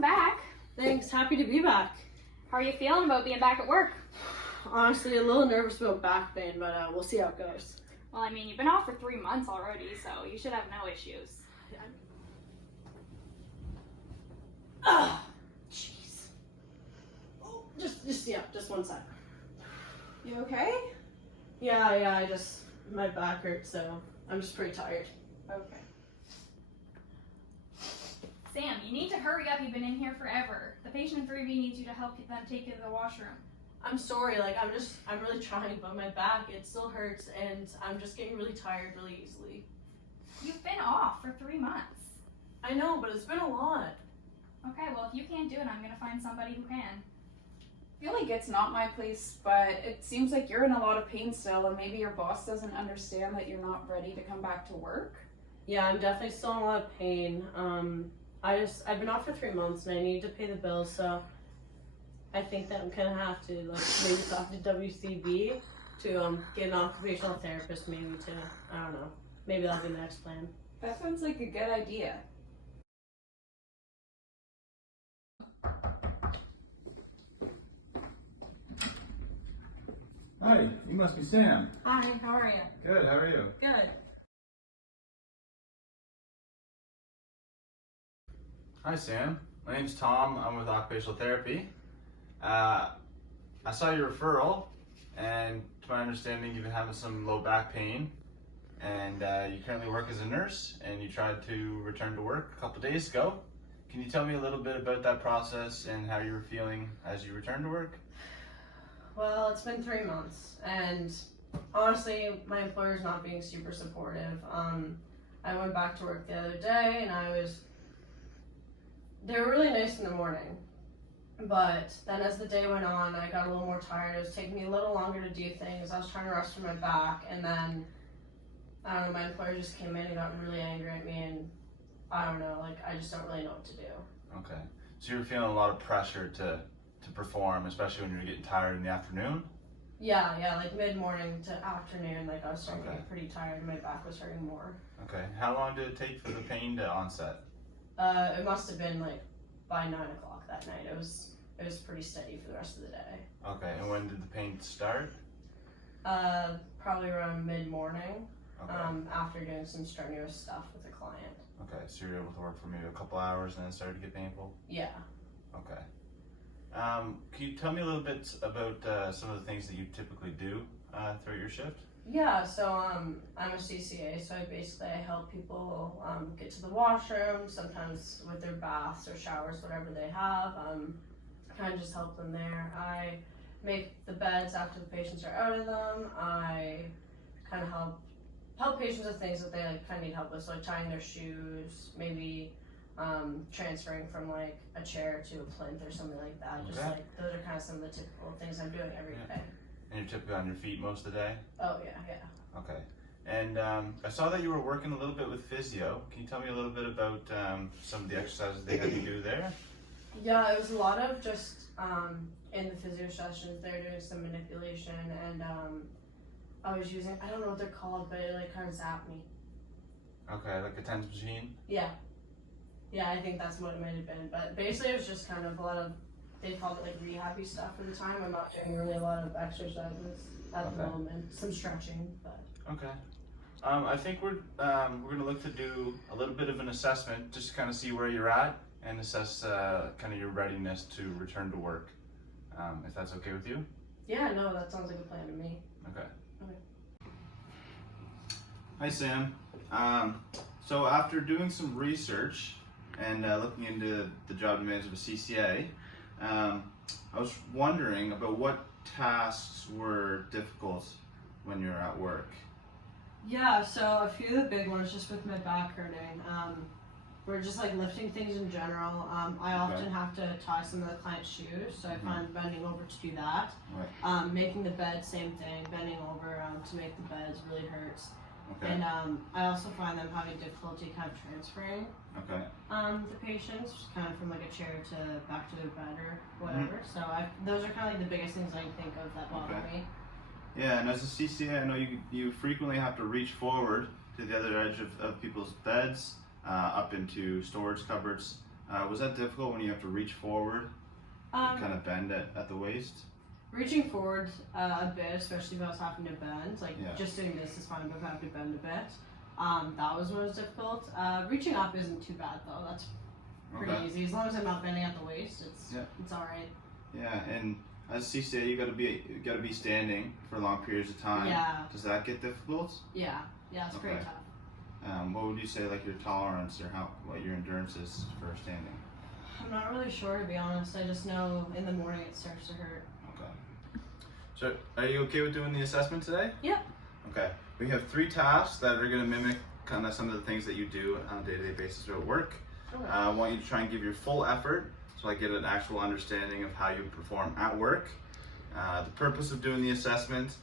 welcome back. Thanks, happy to be back. How are you feeling about being back at work? Honestly, a little nervous about back pain, but we'll see how it goes. Well, I mean, you've been off for 3 months already, so you should have no issues. Jeez. Oh, just one sec. You okay? Yeah, my back hurts, so I'm just pretty tired. Okay. Sam, you need to hurry up. You've been in here forever. The patient in 3B needs you to help them take you to the washroom. I'm sorry, I'm really trying, but my back, it still hurts, and I'm just getting really tired really easily. You've been off for 3 months. I know, but it's been a lot. Okay, well, if you can't do it, I'm going to find somebody who can. I feel like it's not my place, but it seems like you're in a lot of pain still, and maybe your boss doesn't understand that you're not ready to come back to work. Yeah, I'm definitely still in a lot of pain. I've been off for 3 months, and I need to pay the bills, so I think that I'm gonna have to maybe talk to WCB to get an occupational therapist, maybe to, I don't know, maybe that'll be the next plan. That sounds like a good idea. Hi, you must be Sam. Hi, how are you? Good, how are you? Good. Hi Sam, my name's Tom, I'm with Occupational Therapy. I saw your referral, and to my understanding you've been having some low back pain, and you currently work as a nurse, and you tried to return to work a couple days ago. Can you tell me a little bit about that process and how you were feeling as you returned to work? Well, it's been 3 months, and honestly, my employer's not being super supportive. I went back to work the other day, and they were really nice in the morning, but then as the day went on, I got a little more tired. It was taking me a little longer to do things. I was trying to rest from my back, and then, I don't know, my employer just came in and got really angry at me, and I don't know, I just don't really know what to do. Okay, so you're feeling a lot of pressure to perform, especially when you're getting tired in the afternoon? Yeah, mid-morning to afternoon, I was starting to Okay. get pretty tired, and my back was hurting more. Okay, how long did it take for the pain to onset? It must have been by 9 o'clock that night. It was pretty steady for the rest of the day. Okay, and when did the pain start? Probably around mid-morning, Okay. after doing some strenuous stuff with a client. Okay, so you were able to work for maybe a couple hours and then it started to get painful? Yeah. Okay. Can you tell me a little bit about some of the things that you typically do throughout your shift? Yeah, so I'm a CCA, so I help people get to the washroom, sometimes with their baths or showers, whatever they have. Kind of just help them there. I make the beds after the patients are out of them. I kind of help patients with things that they kind of need help with, so tying their shoes, maybe transferring from a chair to a plinth or something like that. Just Okay. those are kind of some of the typical things I'm doing every day. And you're typically on your feet most of the day? Oh yeah. Okay. And I saw that you were working a little bit with physio. Can you tell me a little bit about some of the exercises they had you do there? Yeah, it was a lot of just in the physio sessions, they're doing some manipulation, and I was using, I don't know what they're called, but it kind of zapped me. Okay, like a TENS machine? Yeah, I think that's what it might have been, but basically it was just kind of a lot of, they called it rehabby stuff for the time. I'm not doing really a lot of exercises at the moment, some stretching, but. Okay. I think we're going to look to do a little bit of an assessment just to kind of see where you're at and assess kind of your readiness to return to work, if that's okay with you. Yeah, no, that sounds like a plan to me. Okay. Okay. Hi Sam. So after doing some research and looking into the job demands of a CCA, I was wondering about what tasks were difficult when you're at work. Yeah, so a few of the big ones just with my back hurting. We're just lifting things in general. I often have to tie some of the client's shoes, so I find bending over to do that. Right. Making the bed, same thing. Bending over to make the beds really hurts. Okay. And I also find them having difficulty kind of transferring Okay. the patients kind of from a chair to back to their bed or whatever. So those are kind of the biggest things I can think of that bother me. Yeah, and as a CCA, I know you frequently have to reach forward to the other edge of people's beds, up into storage cupboards. Was that difficult when you have to reach forward, kind of bend at the waist? Reaching forward a bit, especially if I was having to bend, like Yeah. just doing this is fine, but if I have to bend a bit, that was what was difficult. Reaching up isn't too bad though. That's pretty Okay. easy as long as I'm not bending at the waist. It's all right. Yeah, and as CCA, you gotta be standing for long periods of time. Yeah, Does that get difficult? yeah, it's pretty Okay. tough. What would you say like your tolerance or what your endurance is for standing? I'm not really sure to be honest. I just know in the morning it starts to hurt. Okay. So, are you okay with doing the assessment today? Yep. Okay. We have 3 tasks that are gonna mimic kind of some of the things that you do on a day-to-day basis at work. Okay. I want you to try and give your full effort so I get an actual understanding of how you perform at work. The purpose of doing the assessment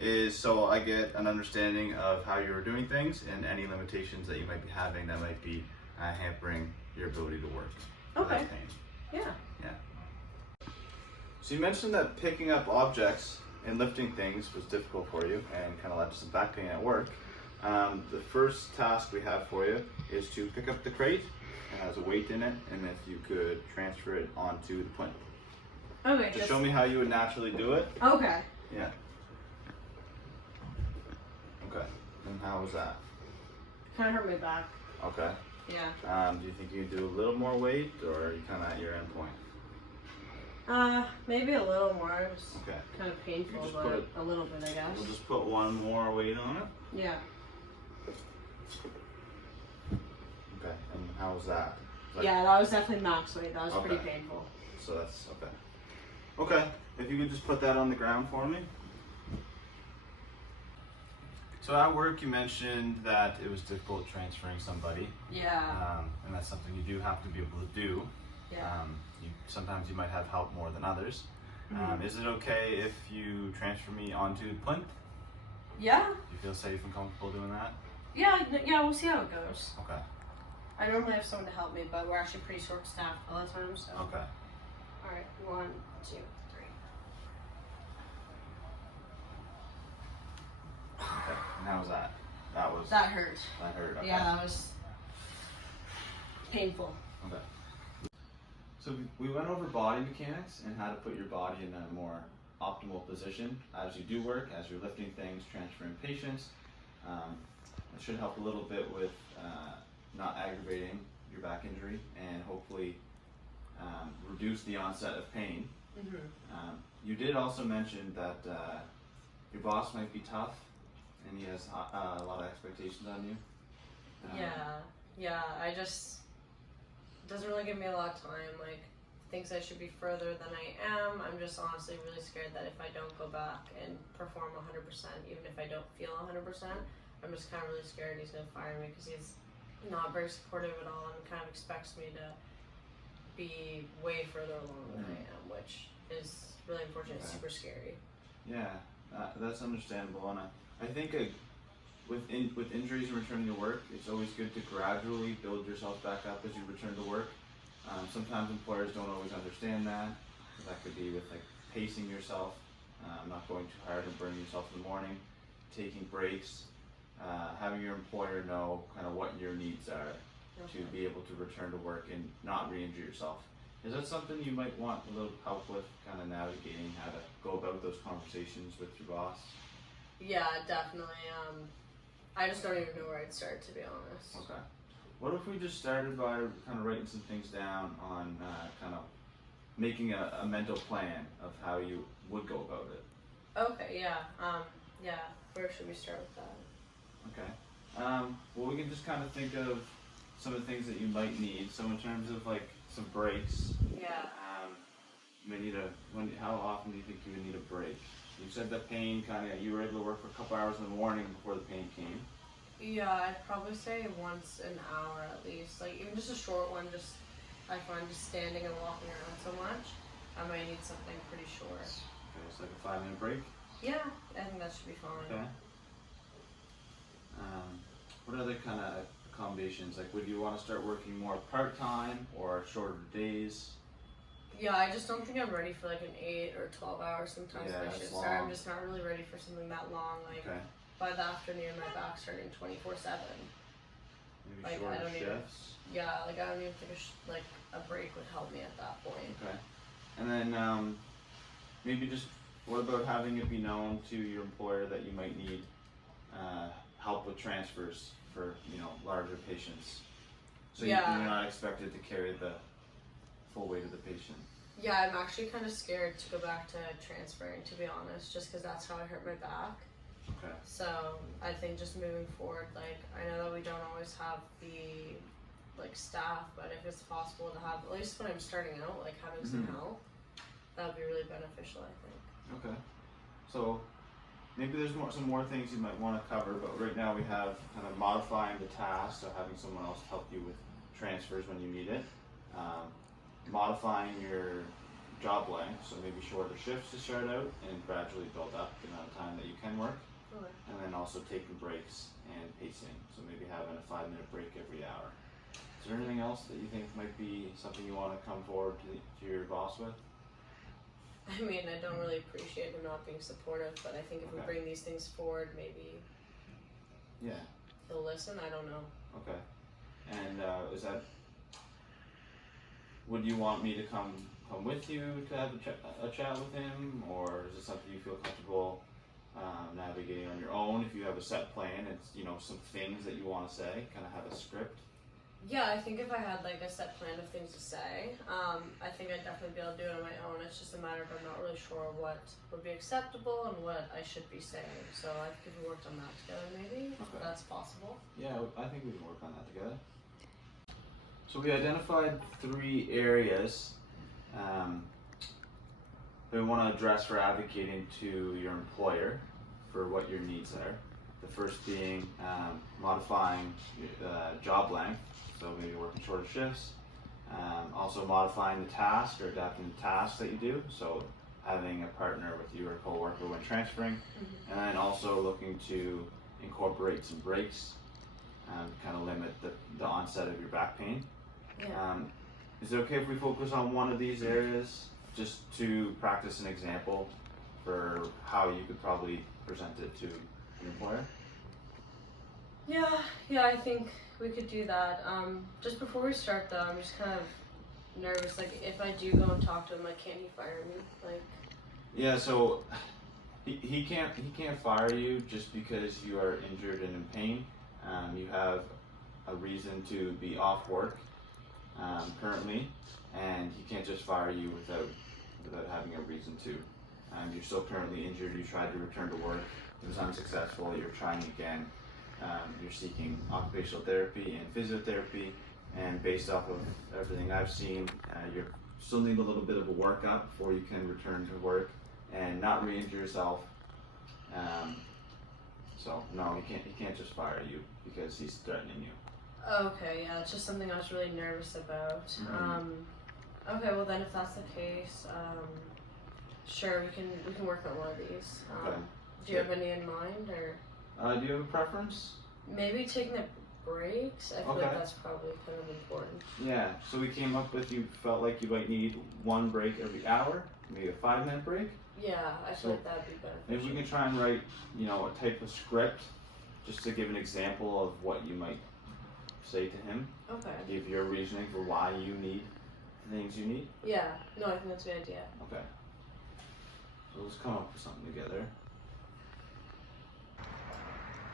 is so I get an understanding of how you're doing things and any limitations that you might be having that might be hampering your ability to work without Okay. pain. Yeah. So you mentioned that picking up objects and lifting things was difficult for you and kind of led to some back pain at work. The first task we have for you is to pick up the crate. It has a weight in it, and if you could transfer it onto the plinth. Okay. Just show me how you would naturally do it. Okay. Yeah. Okay. And how was that? Kind of hurt my back. Okay. Yeah. Do you think you can do a little more weight, or are you kind of at your end point? Maybe a little more. It was Okay. kind of painful, just but put it- a little bit, I guess. We'll just put one more weight on it. Yeah. Okay. And how was that? Like- Yeah, that was definitely max weight. That was pretty Okay. painful. So that's okay. Okay, if you could just put that on the ground for me. So at work, you mentioned that it was difficult transferring somebody, Yeah. and that's something you do have to be able to do. Yeah. Sometimes you might have help more than others. Mhm. Is it okay if you transfer me onto the plinth? Yeah. Do you feel safe and comfortable doing that? Yeah. We'll see how it goes. Okay. I normally have someone to help me, but we're actually pretty short staffed all the time. So. Okay. All right. 1, 2, 3. Okay. And how was that? That hurt. hurt. Okay. Yeah, that was painful. Okay. So we went over body mechanics and how to put your body in a more optimal position as you do work, as you're lifting things, transferring patients. It should help a little bit with not aggravating your back injury and hopefully reduce the onset of pain. Mm-hmm. You did also mention that your boss might be tough and he has a lot of expectations on you. Yeah. I just doesn't really give me a lot of time. Like thinks I should be further than I am. I'm just honestly really scared that if I don't go back and perform 100%, even if I don't feel 100%, I'm just kind of really scared he's gonna fire me because he's not very supportive at all and kind of expects me to be way further along than I am, which is really unfortunate. It's Okay. super scary. Yeah, that's understandable, and I think with injuries and returning to work, it's always good to gradually build yourself back up as you return to work. Sometimes employers don't always understand that. So that could be with like pacing yourself, not going too hard and burning yourself in the morning, taking breaks, having your employer know kind of what your needs are to be able to return to work and not re-injure yourself. Is that something you might want a little help with, kind of navigating how to go about those conversations with your boss? Yeah, definitely. I just don't even know where I'd start, to be honest. Okay. What if we just started by kind of writing some things down on kind of making a mental plan of how you would go about it? Okay, yeah. Where should we start with that? Okay. Well, we can just kind of think of some of the things that you might need. So in terms of like some breaks, Yeah. you may need how often do you think you would need a break? You said that pain you were able to work for a couple hours in the morning before the pain came. Yeah, I'd probably say once an hour at least. Like even just a short one, I find just standing and walking around so much, I might need something pretty short. Okay, it's like a 5-minute break. Yeah, I think that should be fine. Okay. What other kind of accommodations? Like, would you want to start working more part-time or shorter days? Yeah, I just don't think I'm ready for like an 8 or 12 hours sometimes. Yeah, My that's shifts start. I'm long. just not really ready for something that long. Like Okay. by the afternoon, my back's hurting 24/7. Maybe Like, I shorter don't even- shifts. Yeah, like I don't even think a break would help me at that point. Okay. And then maybe just what about having it be known to your employer that you might need help with transfers for larger patients, so Yeah. you're not expected to carry the full weight of the patient. Yeah, I'm actually kind of scared to go back to transferring, to be honest, just because that's how I hurt my back. Okay. So I think just moving forward, like I know that we don't always have the staff, but if it's possible to have, at least when I'm starting out, like having some Mhm. help, that would be really beneficial, I think. Okay. So maybe there's some more things you might want to cover, but right now we have kind of modifying the task, so having someone else help you with transfers when you need it. Modifying your job length, so maybe shorter shifts to start out and gradually build up the amount of time that you can work. Okay. And then also taking breaks and pacing, so maybe having a 5-minute break every hour. Is there anything else that you think might be something you want to come forward to your boss with? I mean, I don't really appreciate him not being supportive, but I think if we Okay. bring these things forward, maybe Yeah. he'll listen. I don't know. Okay. And would you want me to come with you to have a chat with him, or is it something you feel comfortable navigating on your own? If you have a set plan, it's some things that you want to say, kind of have a script. Yeah, I think if I had like a set plan of things to say, I think I'd definitely be able to do it on my own. It's just a matter of I'm not really sure what would be acceptable and what I should be saying. So I think if we worked on that together, maybe if Okay. that's possible. Yeah, I think we can work on that together. So we identified 3 areas that we want to address for advocating to your employer for what your needs are. The first being modifying job length, so maybe working shorter shifts. Also modifying the task or adapting the tasks that you do, so having a partner with you or co-worker when transferring. And then also looking to incorporate some breaks to kind of limit the onset of your back pain. Yeah. Is it okay if we focus on one of these areas just to practice an example for how you could probably present it to your employer? Yeah, I think we could do that. Just before we start though, I'm just kind of nervous. Like, if I do go and talk to him, like, can he fire me? Like, Yeah, so he can't fire you just because you are injured and in pain. You have a reason to be off work currently, and he can't just fire you without having a reason to. You're still currently injured. You tried to return to work. It was unsuccessful. You're trying again. You're seeking occupational therapy and physiotherapy, and based off of everything I've seen, you still need a little bit of a workup before you can return to work and not re-injure yourself. So no, he can't just fire you because he's threatening you. okay, yeah, it's just something I was really nervous about. Mhm. Okay, well then, if that's the case, sure, we can work on one of these. Okay. Do you have any in mind, or Do you have a preference? maybe taking the breaks? I feel like Okay. that's probably kind of important. Yeah, so we came up with you felt like you might need 1 break every hour, maybe a 5-minute break. Yeah, I So, feel like that'd be beneficial. Maybe we can try and write, a type of script just to give an example of what you might say to him. Okay. Give your reasoning for why you need the things you need. Yeah. No, I think that's a good idea. Okay. So let's come up with something together.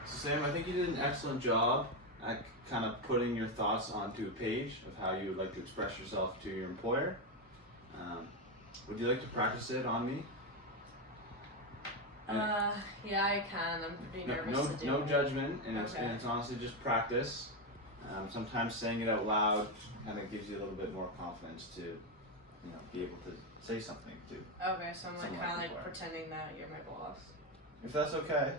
So Sam, I think you did an excellent job at kind of putting your thoughts onto a page of how you would like to express yourself to your employer. Would you like to practice it on me? Yeah, I can. I'm pretty nervous to do No it. judgment, and Okay. it's honestly just practice. Sometimes saying it out loud kind of gives you a little bit more confidence to, be able to say something to. Okay, so I'm like Someone kind of like like that. pretending that you're my boss. If that's okay.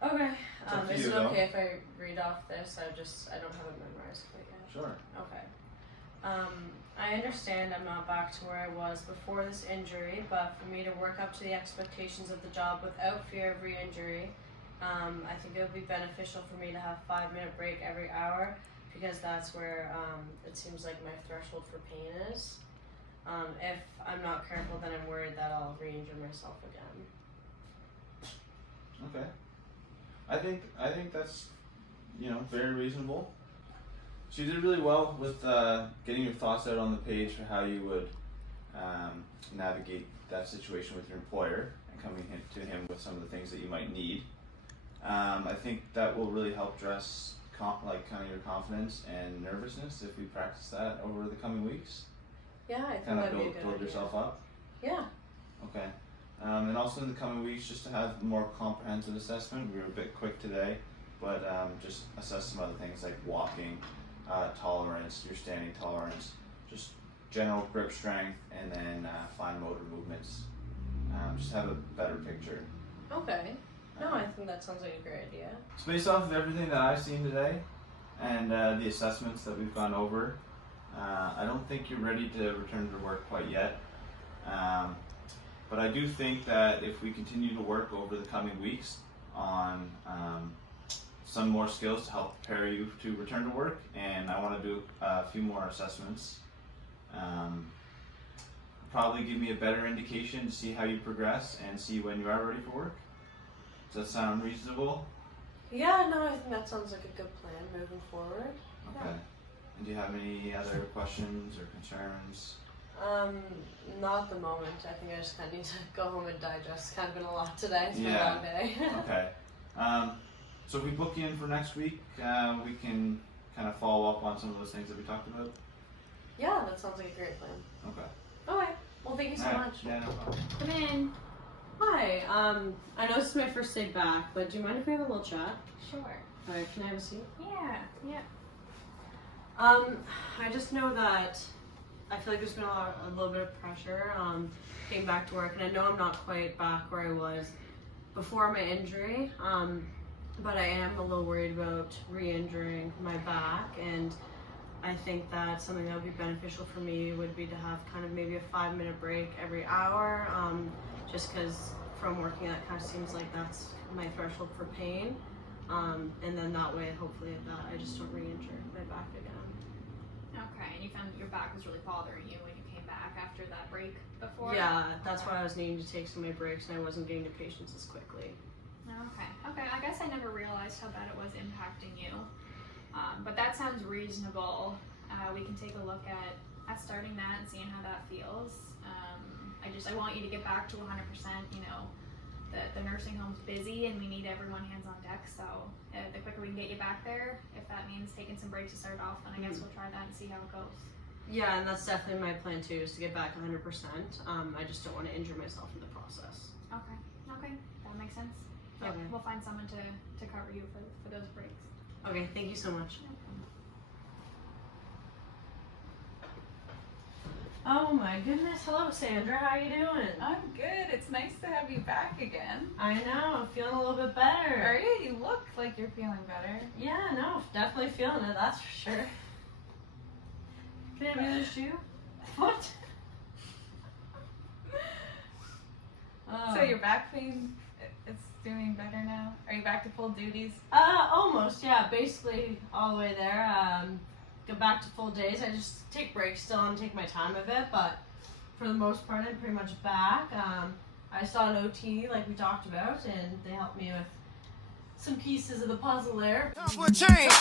Okay. It's up to Is you, it though. okay if I read off this? I don't have it memorized quite yet. Sure. Okay. I understand I'm not back to where I was before this injury, but for me to work up to the expectations of the job without fear of re-injury, I think it would be beneficial for me to have 5-minute break every hour, because that's where it seems like my threshold for pain is. If I'm not careful, then I'm worried that I'll re-injure myself again. Okay. I think that's very reasonable. So you did really well with getting your thoughts out on the page for how you would navigate that situation with your employer and coming to him with some of the things that you might need. I think that will really help dress kind of your confidence and nervousness if we practice that over the coming weeks. Yeah, I think Kind of that'd be a good build idea. yourself up. Yeah. Okay. And also in the coming weeks, just to have more comprehensive assessment. We were a bit quick today, but just assess some other things like walking, tolerance, your standing tolerance, just general grip strength, and then fine motor movements. Just have a better picture. Okay. No, I think that sounds like a great idea. So based off of everything that I've seen today and the assessments that we've gone over, I don't think you're ready to return to work quite yet. But I do think that if we continue to work over the coming weeks on some more skills to help prepare you to return to work, and I want to do a few more assessments, probably give me a better indication to see how you progress and see when you are ready for work. Does that sound reasonable? Yeah, no, I think that sounds like a good plan moving forward. Okay. And do you have any other questions or concerns? Not at the moment. I think I just kind of need to go home and digest. It's kind of been a lot today. It's been Yeah. a long day. Okay. So if we book you in for next week, we can kind of follow up on some of those things that we talked about. Yeah, that sounds like a great plan. Okay. Okay. Well, thank you so Alright. much. Yeah, no problem. Come in. Hi. I know this is my first day back, but do you mind if we have a little chat? Sure. Alright, can I have a seat? Yeah. I just know that I feel like there's been a little bit of pressure getting back to work, and I know I'm not quite back where I was before my injury, but I am a little worried about re-injuring my back, and I think that something that would be beneficial for me would be to have kind of maybe a 5-minute break every hour, just because from working that kind of seems like that's my threshold for pain, and then that way hopefully I just don't re-injure my back again. Okay, and you found that your back was really bothering you when you came back after that break before? Yeah, that's why I was needing to take some of my breaks, and I wasn't getting to patients as quickly. Okay, I guess I never realized how bad it was impacting you. But that sounds reasonable. We can take a look at starting that and seeing how that feels. I want you to get back to 100%. You know, the nursing home's busy and we need everyone hands on deck. So the quicker we can get you back there, if that means taking some breaks to start off, then I guess we'll try that and see how it goes. Yeah, and that's definitely my plan too, is to get back 100%. I just don't want to injure myself in the process. Okay, that makes sense. Yep, Okay. we'll find someone to cover you for those breaks. Okay, thank you so much. Oh my goodness, hello Sandra, how you doing? I'm good. It's nice to have you back again. I know, I'm feeling a little bit better. Are you? You look like you're feeling better. Yeah, no, definitely feeling it, that's for sure. Can I have another shoe? What? So your back pain, it's doing better now? Are you back to full duties? Almost, yeah, basically all the way there. Go back to full days. I just take breaks still and take my time a bit, but for the most part, I'm pretty much back. I saw an OT like we talked about, and they helped me with some pieces of the puzzle there. Change.